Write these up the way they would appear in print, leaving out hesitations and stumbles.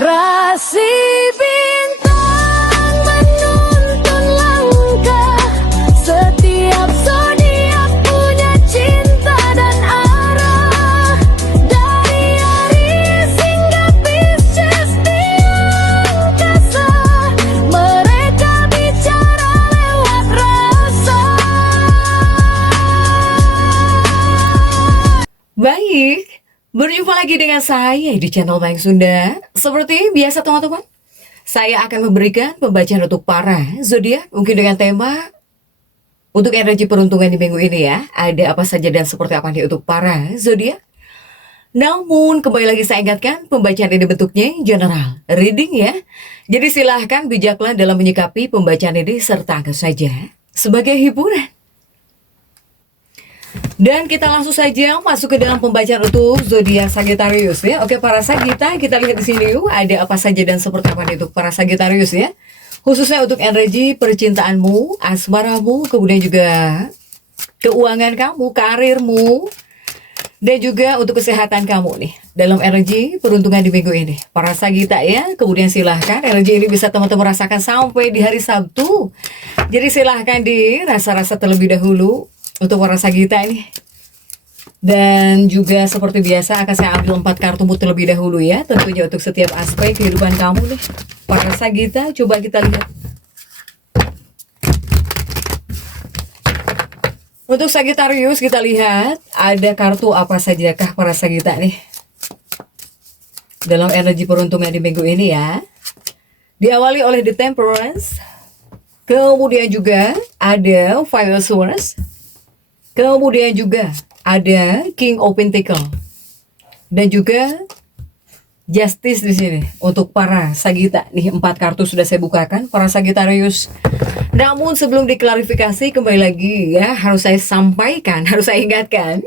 Rasi bintang menuntun langkah, setiap zodiak punya cinta dan arah. Dari Aries hingga Pisces di angkasa, mereka bicara lewat rasa. Baik, berjumpa lagi dengan saya di channel Mayang Sunda. Seperti biasa teman-teman, saya akan memberikan pembacaan untuk para zodiak mungkin dengan tema untuk energi peruntungan di minggu ini ya. Ada apa saja dan seperti apa nih untuk para zodiak. Namun kembali lagi saya ingatkan, pembacaan ini bentuknya general reading ya. Jadi silahkan bijaklah dalam menyikapi pembacaan ini serta anggap saja sebagai hiburan. Dan kita langsung saja masuk ke dalam pembacaan untuk zodiak Sagittarius ya. Oke, para Sagitta, kita lihat di sini yuk ada apa saja dan seperti apa nih untuk para Sagittarius ya. Khususnya untuk energi percintaanmu, asmaramu, kemudian juga keuangan kamu, karirmu, dan juga untuk kesehatan kamu nih dalam energi peruntungan di minggu ini. Para Sagitta ya, kemudian silahkan energi ini bisa teman-teman rasakan sampai di hari Sabtu. Jadi silahkan dirasa-rasa terlebih dahulu untuk para Sagitta ini. Dan juga seperti biasa akan saya ambil 4 kartu mood terlebih dahulu ya. Tentunya untuk setiap aspek kehidupan kamu nih para Sagitta. Coba kita lihat. Untuk Sagittarius kita lihat ada kartu apa sajakah para Sagitta nih dalam energi peruntungan di minggu ini ya. Diawali oleh The Temperance, kemudian juga ada Five of Swords, kemudian juga ada King of Pentacles dan juga Justice di sini untuk para Sagitta. Nih 4 kartu sudah saya bukakan para Sagittarius. Namun sebelum diklarifikasi kembali lagi ya, harus saya sampaikan, harus saya ingatkan.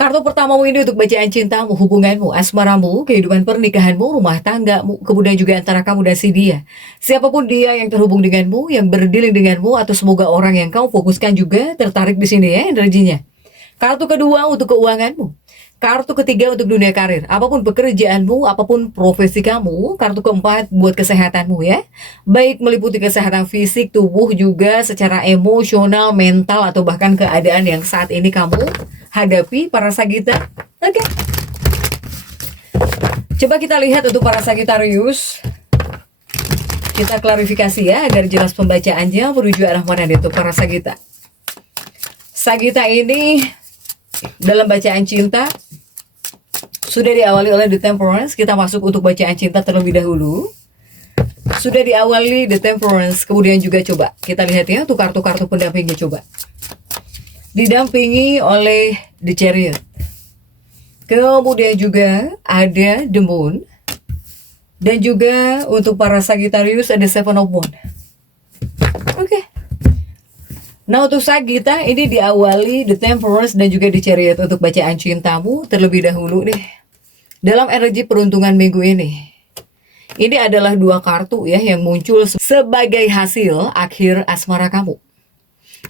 Kartu pertamamu ini untuk bacaan cintamu, hubunganmu, asmaramu, kehidupan pernikahanmu, rumah tanggamu, kemudian juga antara kamu dan si dia. Siapapun dia yang terhubung denganmu, yang berdealing denganmu, atau semoga orang yang kau fokuskan juga tertarik di sini ya energinya. Kartu kedua untuk keuanganmu. Kartu ketiga untuk dunia karir. Apapun pekerjaanmu, apapun profesi kamu. Kartu keempat buat kesehatanmu ya. Baik meliputi kesehatan fisik, tubuh juga secara emosional, mental, atau bahkan keadaan yang saat ini kamu hadapi para Sagitta. Oke. Coba kita lihat untuk para Sagittarius. Kita klarifikasi ya agar jelas pembacaannya menuju arah mana itu para Sagitta. Sagitta ini dalam bacaan cinta sudah diawali oleh The Temperance. Kita masuk untuk bacaan cinta terlebih dahulu. Sudah diawali The Temperance, kemudian juga coba kita lihat ya untuk kartu-kartu pendampingnya. Coba didampingi oleh The Chariot, kemudian juga ada The Moon, dan juga untuk para Sagittarius ada Seven of Wands. Oke. Nah untuk Sagitta ini diawali The Temperance dan juga The Chariot untuk bacaan cintamu terlebih dahulu nih dalam energi peruntungan minggu ini. Ini adalah 2 kartu ya yang muncul sebagai hasil akhir asmara kamu.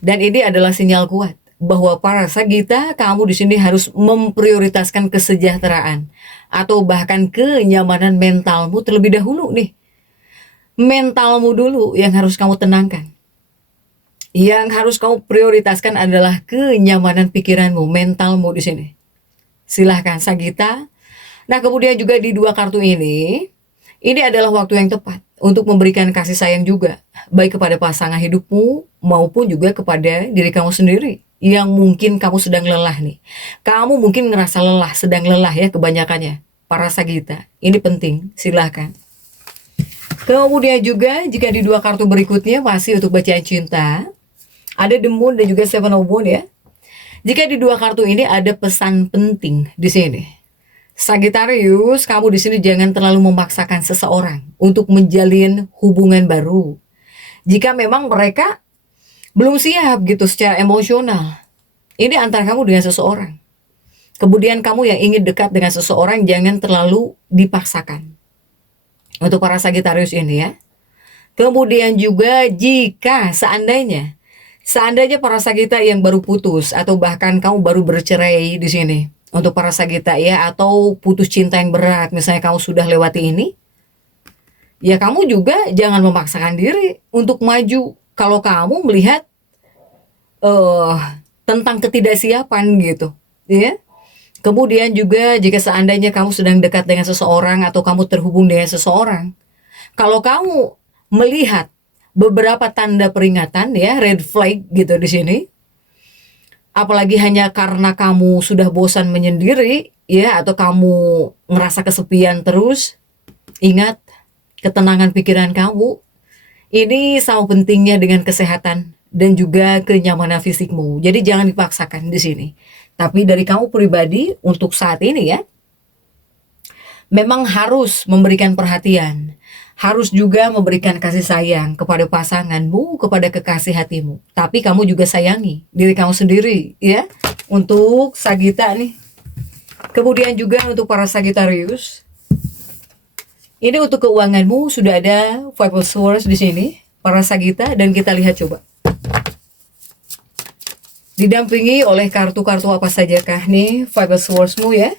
Dan ini adalah sinyal kuat bahwa para Sagitta, kamu di sini harus memprioritaskan kesejahteraan atau bahkan kenyamanan mentalmu terlebih dahulu nih. Mentalmu dulu yang harus kamu tenangkan. Yang harus kamu prioritaskan adalah kenyamanan pikiranmu, mentalmu di sini. Silahkan Sagitta. Nah kemudian juga di 2 kartu ini adalah waktu yang tepat untuk memberikan kasih sayang juga, baik kepada pasangan hidupmu maupun juga kepada diri kamu sendiri yang mungkin kamu sedang lelah nih. Kamu mungkin ngerasa lelah, sedang lelah ya kebanyakannya para Sagitta. Ini penting, silahkan. Kemudian juga jika di 2 kartu berikutnya masih untuk bacaan cinta, ada The Moon dan juga Seven of Wands ya. Jika di 2 kartu ini ada pesan penting di sini. Sagittarius, kamu di sini jangan terlalu memaksakan seseorang untuk menjalin hubungan baru. Jika memang mereka belum siap gitu secara emosional. Ini antara kamu dengan seseorang. Kemudian kamu yang ingin dekat dengan seseorang jangan terlalu dipaksakan. Untuk para Sagittarius ini ya. Kemudian juga jika seandainya para Sagitta yang baru putus atau bahkan kamu baru bercerai di sini. Untuk para Sagitta ya, atau putus cinta yang berat, misalnya kamu sudah lewati ini. ya kamu juga jangan memaksakan diri untuk maju kalau kamu melihat eh tentang ketidaksiapan gitu, ya. Kemudian juga jika seandainya kamu sedang dekat dengan seseorang atau kamu terhubung dengan seseorang, kalau kamu melihat beberapa tanda peringatan ya, red flag gitu di sini, apalagi hanya karena kamu sudah bosan menyendiri ya, atau kamu ngerasa kesepian terus, ingat ketenangan pikiran kamu ini sama pentingnya dengan kesehatan dan juga kenyamanan fisikmu. Jadi jangan dipaksakan di sini. Tapi dari kamu pribadi untuk saat ini ya, memang harus memberikan perhatian, harus juga memberikan kasih sayang kepada pasanganmu, kepada kekasih hatimu. Tapi kamu juga sayangi diri kamu sendiri ya. Untuk Sagita nih. Kemudian juga untuk para Sagittarius, ini untuk keuanganmu sudah ada Five of Swords di sini, para Sagita, dan kita lihat coba. Didampingi oleh kartu-kartu apa sajakah nih Five of Swords-mu ya?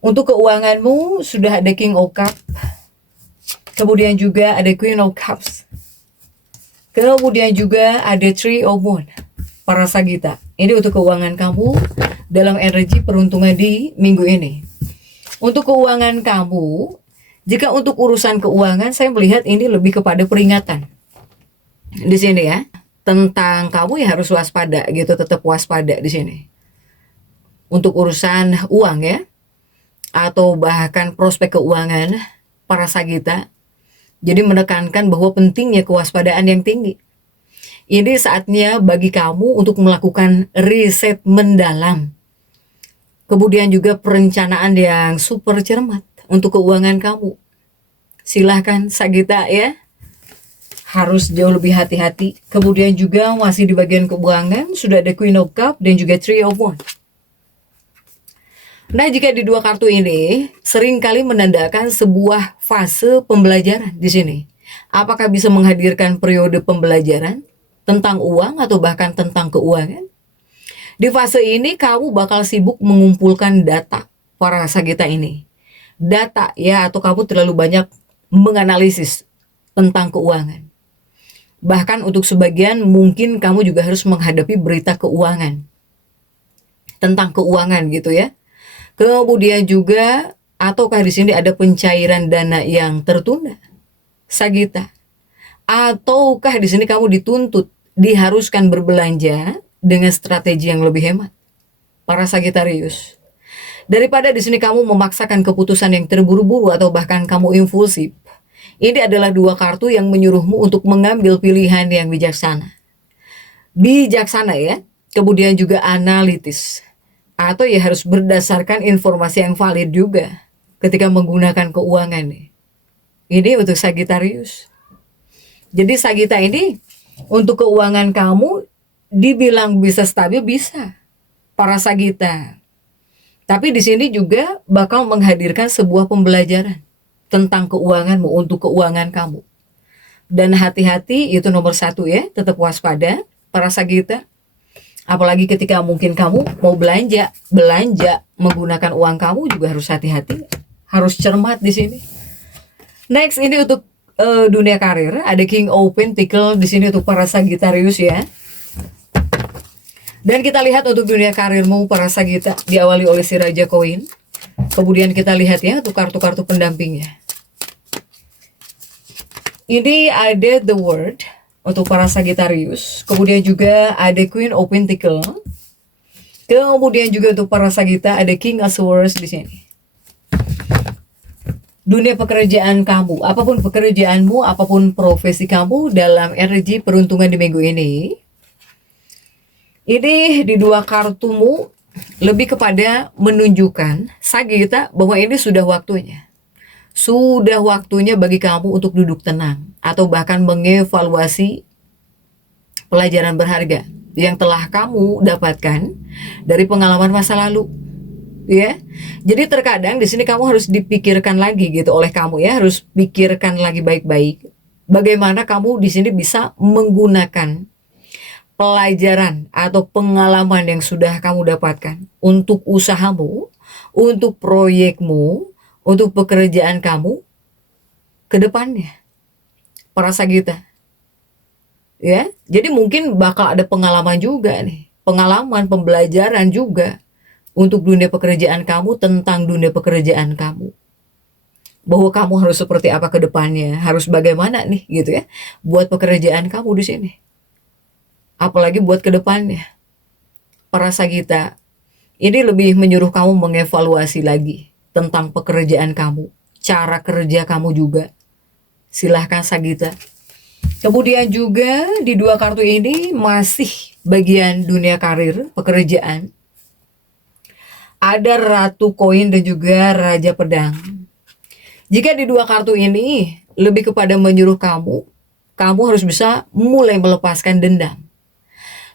Untuk keuanganmu sudah ada King of Cups. Kemudian juga ada Queen of Cups. Kemudian juga ada Three of Wands. Para Sagita, ini untuk keuangan kamu dalam energi peruntungan di minggu ini. Untuk keuangan kamu, jika untuk urusan keuangan saya melihat ini lebih kepada peringatan. Di sini ya, tentang kamu ya harus waspada gitu, tetap waspada di sini. Untuk urusan uang ya, atau bahkan prospek keuangan para Sagita. Jadi menekankan bahwa pentingnya kewaspadaan yang tinggi. Ini saatnya bagi kamu untuk melakukan riset mendalam. Kemudian juga perencanaan yang super cermat untuk keuangan kamu. Silahkan Sagita ya. Harus jauh lebih hati-hati. Kemudian juga masih di bagian keuangan sudah ada Queen of Cups dan juga Three of Wands. Nah, jika di dua kartu ini seringkali menandakan sebuah fase pembelajaran di sini. Apakah bisa menghadirkan periode pembelajaran tentang uang atau bahkan tentang keuangan? Di fase ini kamu bakal sibuk mengumpulkan data para Sagita ini. Data ya, atau kamu terlalu banyak menganalisis tentang keuangan. Bahkan untuk sebagian mungkin kamu juga harus menghadapi berita keuangan. Tentang keuangan gitu ya. Kemudian juga ataukah di sini ada pencairan dana yang tertunda? Sagita. Ataukah di sini kamu dituntut, diharuskan berbelanja dengan strategi yang lebih hemat? Para Sagittarius. Daripada di sini kamu memaksakan keputusan yang terburu-buru atau bahkan kamu impulsif. Ini adalah dua kartu yang menyuruhmu untuk mengambil pilihan yang bijaksana. Bijaksana ya, kemudian juga analitis. Atau ya harus berdasarkan informasi yang valid juga ketika menggunakan keuangan nih. Ini untuk Sagittarius. Jadi Sagita ini untuk keuangan kamu dibilang bisa stabil, bisa. Para Sagita. Tapi di sini juga bakal menghadirkan sebuah pembelajaran tentang keuanganmu, untuk keuangan kamu. Dan hati-hati itu nomor satu ya, tetap waspada para Sagita. Apalagi ketika mungkin kamu mau belanja menggunakan uang kamu juga harus hati-hati, harus cermat di sini. Next ini untuk dunia karir, ada King of Pentacles di sini untuk para Sagittarius ya. Dan kita lihat untuk dunia karirmu para Sagita diawali oleh si Raja Koin. Kemudian kita lihat ya untuk kartu-kartu pendampingnya. Ini ada The World untuk para Sagittarius. Kemudian juga ada Queen of Pentacles. Kemudian juga untuk para Sagita ada King of Swords di sini. Dunia pekerjaan kamu, apapun pekerjaanmu, apapun profesi kamu dalam energi peruntungan di minggu ini. Ini di dua kartumu lebih kepada menunjukkan Sagita bahwa ini sudah waktunya. Sudah waktunya bagi kamu untuk duduk tenang atau bahkan mengevaluasi pelajaran berharga yang telah kamu dapatkan dari pengalaman masa lalu. Ya. Jadi terkadang di sini kamu harus dipikirkan lagi gitu oleh kamu ya, harus pikirkan lagi baik-baik bagaimana kamu di sini bisa menggunakan pelajaran atau pengalaman yang sudah kamu dapatkan untuk usahamu, untuk proyekmu, untuk pekerjaan kamu ke depannya, para Sagita. Ya, jadi mungkin bakal ada pengalaman juga nih, pengalaman pembelajaran juga untuk dunia pekerjaan kamu, tentang dunia pekerjaan kamu. Bahwa kamu harus seperti apa ke depannya, harus bagaimana nih gitu ya, buat pekerjaan kamu di sini. Apalagi buat ke depannya. Para Sagita, ini lebih menyuruh kamu mengevaluasi lagi tentang pekerjaan kamu, cara kerja kamu juga. Silahkan Sagita. Kemudian juga di dua kartu ini masih bagian dunia karir, pekerjaan. Ada Ratu Koin dan juga Raja Pedang. Jika di dua kartu ini lebih kepada menyuruh kamu harus bisa mulai melepaskan dendam.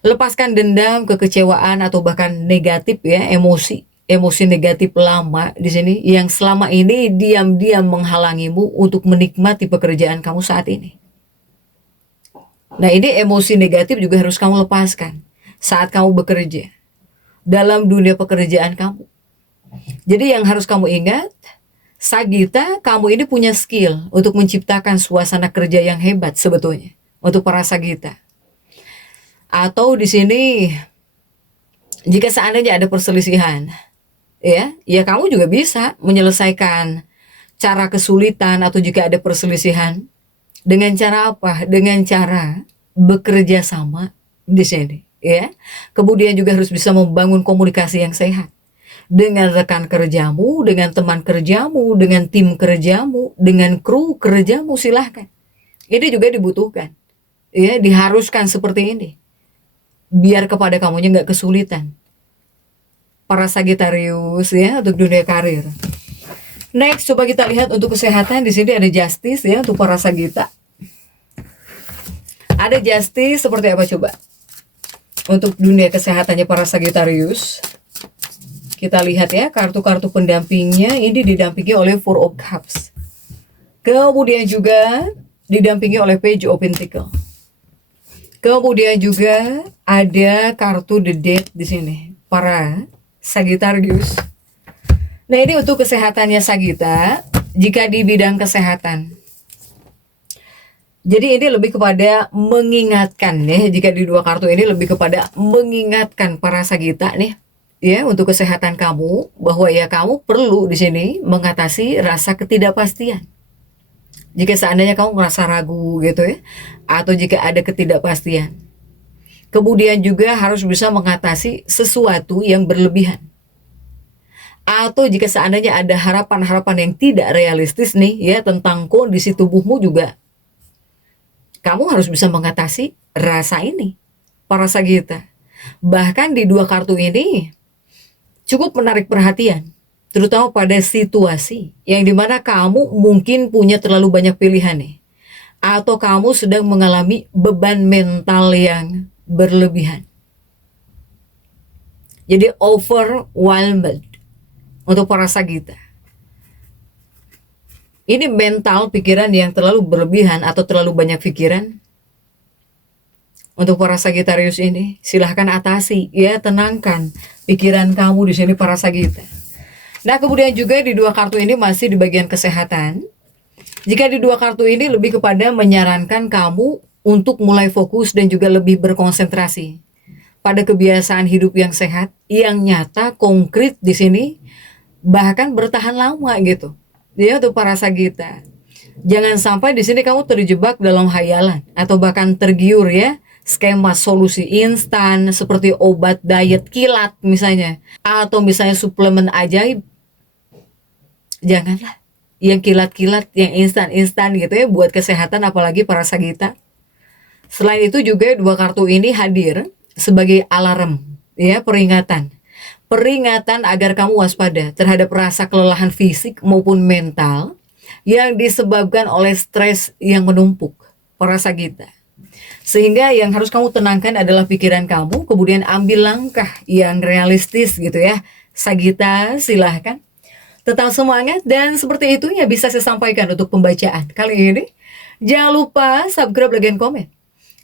Lepaskan dendam, kekecewaan atau bahkan negatif ya, emosi negatif lama di sini yang selama ini diam-diam menghalangimu untuk menikmati pekerjaan kamu saat ini. Nah, ini emosi negatif juga harus kamu lepaskan saat kamu bekerja dalam dunia pekerjaan kamu. Jadi yang harus kamu ingat, Sagita, kamu ini punya skill untuk menciptakan suasana kerja yang hebat sebetulnya untuk para Sagita. Atau di sini jika seandainya ada perselisihan, ya kamu juga bisa menyelesaikan cara kesulitan atau jika ada perselisihan dengan cara apa? Dengan cara bekerja sama di sini, ya. Kemudian juga harus bisa membangun komunikasi yang sehat dengan rekan kerjamu, dengan teman kerjamu, dengan tim kerjamu, dengan kru kerjamu, silahkan. Ini juga dibutuhkan, ya, diharuskan seperti ini. Biar kepada kamunya nggak kesulitan. Para Sagittarius ya, untuk dunia karir. Next, coba kita lihat untuk kesehatan. Di sini ada Justice ya untuk para Sagitta. Ada Justice seperti apa coba? Untuk dunia kesehatannya para Sagittarius. Kita lihat ya, kartu-kartu pendampingnya ini didampingi oleh Four of Cups. Kemudian juga didampingi oleh Page of Pentacles. Kemudian juga ada kartu The Death di sini, para Sagittarius. Nah, ini untuk kesehatannya Sagitta, jika di bidang kesehatan. Jadi ini lebih kepada mengingatkan ya, jika di dua kartu ini lebih kepada mengingatkan para Sagitta nih, ya, untuk kesehatan kamu, bahwa ya kamu perlu di sini mengatasi rasa ketidakpastian. Jika seandainya kamu merasa ragu gitu ya, atau jika ada ketidakpastian. Kemudian juga harus bisa mengatasi sesuatu yang berlebihan. Atau jika seandainya ada harapan-harapan yang tidak realistis nih ya tentang kondisi tubuhmu juga. Kamu harus bisa mengatasi rasa ini, para Sagitta. Bahkan di dua kartu ini cukup menarik perhatian, terutama pada situasi yang dimana kamu mungkin punya terlalu banyak pilihan nih, atau kamu sedang mengalami beban mental yang berlebihan. Jadi overwhelmed untuk para Sagitta. Ini mental pikiran yang terlalu berlebihan atau terlalu banyak pikiran. Untuk para Sagittarius ini, silahkan atasi ya, tenangkan pikiran kamu di sini para Sagitta. Nah, kemudian juga di dua kartu ini masih di bagian kesehatan. Jika di dua kartu ini lebih kepada menyarankan kamu untuk mulai fokus dan juga lebih berkonsentrasi pada kebiasaan hidup yang sehat, yang nyata, konkret di sini, bahkan bertahan lama gitu. Ya, untuk para Sagitta. Jangan sampai di sini kamu terjebak dalam hayalan atau bahkan tergiur ya, skema solusi instan seperti obat diet kilat misalnya, atau misalnya suplemen ajaib. Janganlah yang kilat-kilat, yang instan-instan gitu ya buat kesehatan, apalagi para Sagitta. Selain itu juga dua kartu ini hadir sebagai alarm ya, peringatan agar kamu waspada terhadap rasa kelelahan fisik maupun mental yang disebabkan oleh stres yang menumpuk, para Sagitta. Sehingga yang harus kamu tenangkan adalah pikiran kamu, kemudian ambil langkah yang realistis gitu ya. Sagitta, silahkan tetap semangat, dan seperti itu ya bisa saya sampaikan untuk pembacaan kali ini. Jangan lupa subscribe, like, dan komen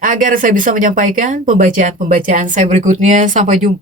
agar saya bisa menyampaikan pembacaan-pembacaan saya berikutnya. Sampai jumpa.